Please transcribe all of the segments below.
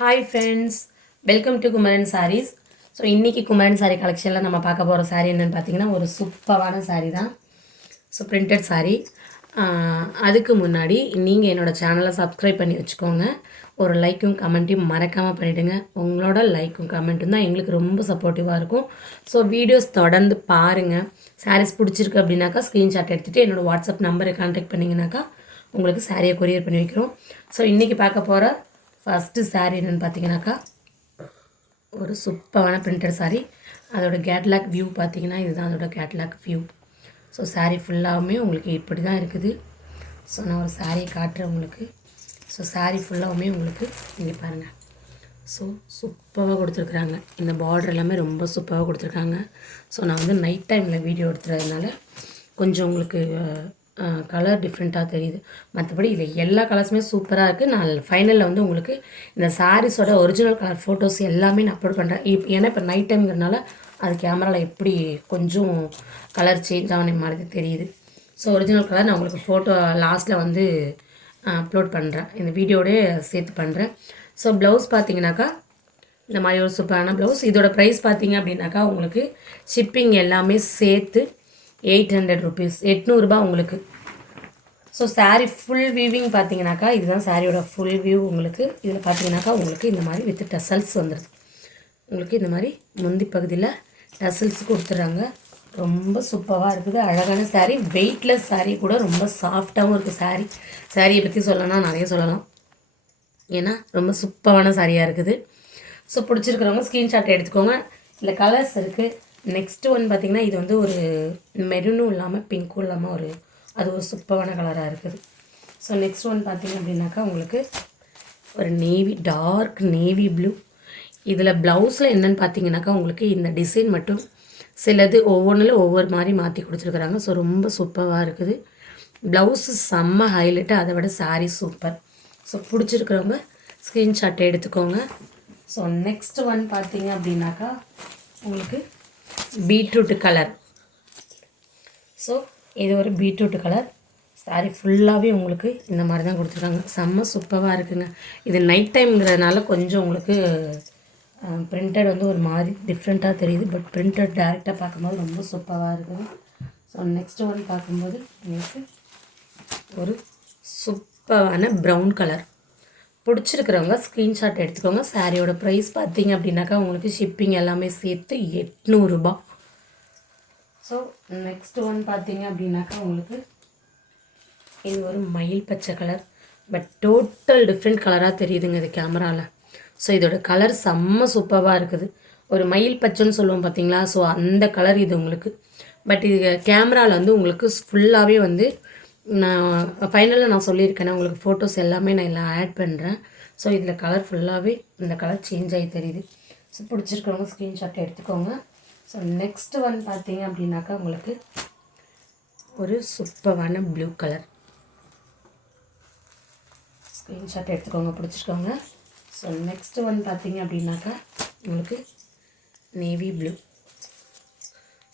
Hi friends, welcome to Kumaran Sarees. So இன்றைக்கி குமரன் சாரீ கலெக்ஷனில் நம்ம பார்க்க போகிற சாரீ என்னென்னு பார்த்தீங்கன்னா ஒரு சூப்பரான சாரீ தான். So printed sari. அதுக்கு முன்னாடி நீங்கள் என்னோடய சேனலை சப்ஸ்கிரைப் பண்ணி வச்சுக்கோங்க. ஒரு லைக்கும் கமெண்ட்டையும் மறக்காமல் பண்ணிவிடுங்க. உங்களோட லைக்கும் கமெண்ட்டும் தான் எங்களுக்கு ரொம்ப சப்போர்ட்டிவாக இருக்கும். ஸோ வீடியோஸ் தொடர்ந்து பாருங்கள். சாரீஸ் பிடிச்சிருக்கு அப்படின்னாக்கா ஸ்க்ரீன்ஷாட் எடுத்துகிட்டு என்னோடய வாட்ஸ்அப் நம்பரை கான்டாக்ட் பண்ணிங்கனாக்கா உங்களுக்கு சாரியை கொரியர் பண்ணி வைக்கிறோம். ஸோ இன்றைக்கி பார்க்க போகிற ஃபஸ்ட்டு சாரீ என்னென்னு பார்த்தீங்கன்னாக்கா ஒரு சூப்பரான பிரிண்டட் சாரீ. அதோட கேட்லாக் வியூ பார்த்தீங்கன்னா இதுதான் அதோட கேட்லாக் வியூ. ஸோ சாரீ ஃபுல்லாகவுமே உங்களுக்கு இப்படி தான் இருக்குது. ஸோ நான் ஒரு சாரியை காட்டுறேன் உங்களுக்கு. ஸோ சாரீ ஃபுல்லாகவுமே உங்களுக்கு இங்கே பாருங்கள். ஸோ சூப்பராக கொடுத்துருக்குறாங்க. இந்த பார்டர் எல்லாமே ரொம்ப சூப்பராக கொடுத்துருக்காங்க. ஸோ நான் வந்து நைட் டைமில் வீடியோ எடுத்துறதுனால கொஞ்சம் உங்களுக்கு கலர் டிஃப்ரெண்ட்டாக தெரியுது. மற்றபடி இதில் எல்லா கலர்ஸுமே சூப்பராக இருக்குது. நான் ஃபைனலில் வந்து உங்களுக்கு இந்த சாரீஸோட ஒரிஜினல் கலர் ஃபோட்டோஸ் எல்லாமே நான் அப்லோட் பண்ணுறேன். ஏன்னா இப்போ நைட் டைம்ங்கிறனால அது கேமராவில் எப்படி கொஞ்சம் கலர் சேஞ்ச் ஆன மாதிரி தெரியுது. ஸோ ஒரிஜினல் கலர் நான் உங்களுக்கு ஃபோட்டோ லாஸ்ட்டில் வந்து அப்லோட் பண்ணுறேன், இந்த வீடியோடய சேர்த்து பண்ணுறேன். ஸோ ப்ளவுஸ் பார்த்தீங்கன்னாக்கா இந்த மாதிரி ஒரு சூப்பரான ப்ளவுஸ். இதோட ப்ரைஸ் பார்த்தீங்க அப்படின்னாக்கா உங்களுக்கு ஷிப்பிங் எல்லாமே சேர்த்து 800 rupees, 800 ரூபா உங்களுக்கு. ஸோ சாரீ ஃபுல் வியூவிங் பார்த்தீங்கன்னாக்கா இதுதான் சாரியோட ஃபுல் வியூ. உங்களுக்கு இதில் பார்த்தீங்கன்னாக்கா உங்களுக்கு இந்த மாதிரி வித் டசல்ஸ் வந்துடுது. உங்களுக்கு இந்த மாதிரி முந்தி பகுதியில் டசல்ஸ் கொடுத்துட்றாங்க. ரொம்ப சூப்பராக இருக்குது. அழகான சாரீ, வெயிட்லெஸ் சாரீ கூட ரொம்ப சாஃப்டாகவும் இருக்குது. சாரியை பற்றி சொல்லணும்னா நிறைய சொல்லலாம். ஏன்னா ரொம்ப சூப்பரான சாரியாக இருக்குது. ஸோ பிடிச்சிருக்கிறவங்க ஸ்க்ரீன்ஷாட் எடுத்துக்கோங்க. இல்லை கலர்ஸ் இருக்குது. நெக்ஸ்ட்டு ஒன்று பார்த்திங்கன்னா இது வந்து ஒரு மெரூனும் இல்லாமல் பிங்க்கும் இல்லாமல் அது ஒரு சூப்பரான கலராக இருக்குது. ஸோ நெக்ஸ்ட் ஒன் பார்த்திங்க அப்படின்னாக்கா உங்களுக்கு ஒரு டார்க் நேவி ப்ளூ. இதில் ப்ளவுஸில் என்னென்னு பார்த்தீங்கன்னாக்கா உங்களுக்கு இந்த டிசைன் மட்டும் சிலது ஒவ்வொன்றில் ஒவ்வொரு மாதிரி மாற்றி கொடுத்துருக்குறாங்க. ஸோ ரொம்ப சூப்பராக இருக்குது. ப்ளவுஸு செம்ம ஹைலைட்டு, அதை விட சாரீ சூப்பர். ஸோ பிடிச்சிருக்கிறவங்க ஸ்க்ரீன்ஷாட் எடுத்துக்கோங்க. ஸோ நெக்ஸ்ட் ஒன் பார்த்தீங்க அப்படின்னாக்கா உங்களுக்கு பீட்ரூட் கலர். ஸோ இது ஒரு பீட்ரூட் கலர். சாரீ ஃபுல்லாகவே உங்களுக்கு இந்த மாதிரி தான் கொடுத்துருக்காங்க. செம்ம சூப்பராக இருக்குங்க. இது நைட் டைம்ங்கிறதுனால கொஞ்சம் உங்களுக்கு பிரிண்டட் வந்து ஒரு மாதிரி டிஃப்ரெண்ட்டாக தெரியுது. பட் பிரிண்டட் டேரெக்டாக பார்க்கும்போது ரொம்ப சூப்பராக இருக்குது. ஸோ நெக்ஸ்ட் ஒன் பார்க்கும்போது உங்களுக்கு ஒரு சூப்பரான ப்ரௌன் கலர். பிடிச்சிருக்கிறவங்க ஸ்க்ரீன்ஷாட் எடுத்துக்கோங்க. சாரியோட ப்ரைஸ் பார்த்தீங்க அப்படின்னாக்கா உங்களுக்கு ஷிப்பிங் எல்லாமே சேர்த்து 800 ரூபா. ஸோ நெக்ஸ்ட் ஒன் பார்த்தீங்க அப்படின்னாக்கா உங்களுக்கு இது ஒரு மயில் பச்சை கலர். பட் டோட்டல் டிஃப்ரெண்ட் கலராக தெரியுதுங்க இது கேமராவில். ஸோ இதோட கலர் செம்ம சூப்பராக இருக்குது. ஒரு மயில் பச்சைன்னு சொல்லுவோம் பார்த்தீங்களா, ஸோ அந்த கலர் இது உங்களுக்கு. பட் இது கேமராவில் வந்து உங்களுக்கு ஃபுல்லாகவே வந்து நான் ஃபைனலில் நான் சொல்லியிருக்கேன், உங்களுக்கு ஃபோட்டோஸ் எல்லாமே நான் எல்லாம் ஆட் பண்ணுறேன். ஸோ இதில் கலர் ஃபுல்லாகவே இந்த கலர் சேஞ்ச் ஆகி தெரியுது. ஸோ பிடிச்சிருக்கிறவங்க ஸ்க்ரீன்ஷாட் எடுத்துக்கோங்க. ஸோ நெக்ஸ்ட் ஒன் பார்த்தீங்க அப்படின்னாக்கா உங்களுக்கு ஒரு சூப்பரான ப்ளூ கலர். ஸ்க்ரீன்ஷாட் எடுத்துக்கோங்க, பிடிச்சிருக்கோங்க. ஸோ நெக்ஸ்ட் ஒன் பார்த்தீங்க அப்படின்னாக்கா உங்களுக்கு நேவி ப்ளூ.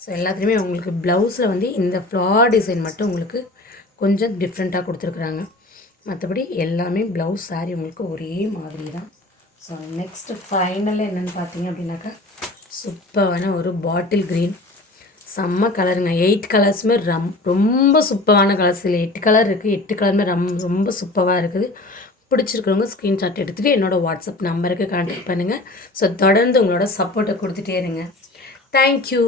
ஸோ எல்லாத்துலேயுமே உங்களுக்கு ப்ளவுஸில் வந்து இந்த ஃப்ளார் டிசைன் மட்டும் உங்களுக்கு கொஞ்சம் டிஃப்ரெண்ட்டாக கொடுத்துருக்குறாங்க. மற்றபடி எல்லாமே ப்ளவுஸ் சாரீ உங்களுக்கு ஒரே மாதிரி தான். ஸோ நெக்ஸ்ட்டு ஃபைனலில் என்னென்னு பார்த்தீங்க அப்படின்னாக்கா சூப்பரான ஒரு பாட்டில் க்ரீன். செம்ம கலருங்க. 8 கலர்ஸுமே ரொம்ப சூப்பரான கலர்ஸ். இல்லை 8 கலர் இருக்குது. 8 கலருமே ரொம்ப சூப்பராக இருக்குது. பிடிச்சிருக்கிறவங்க ஸ்க்ரீன்ஷாட் எடுத்துகிட்டு என்னோடய வாட்ஸ்அப் நம்பருக்கு கான்டாக்ட் பண்ணுங்கள். ஸோ தொடர்ந்து உங்களோட சப்போர்ட்டை கொடுத்துட்டே இருங்க. தேங்க்யூ.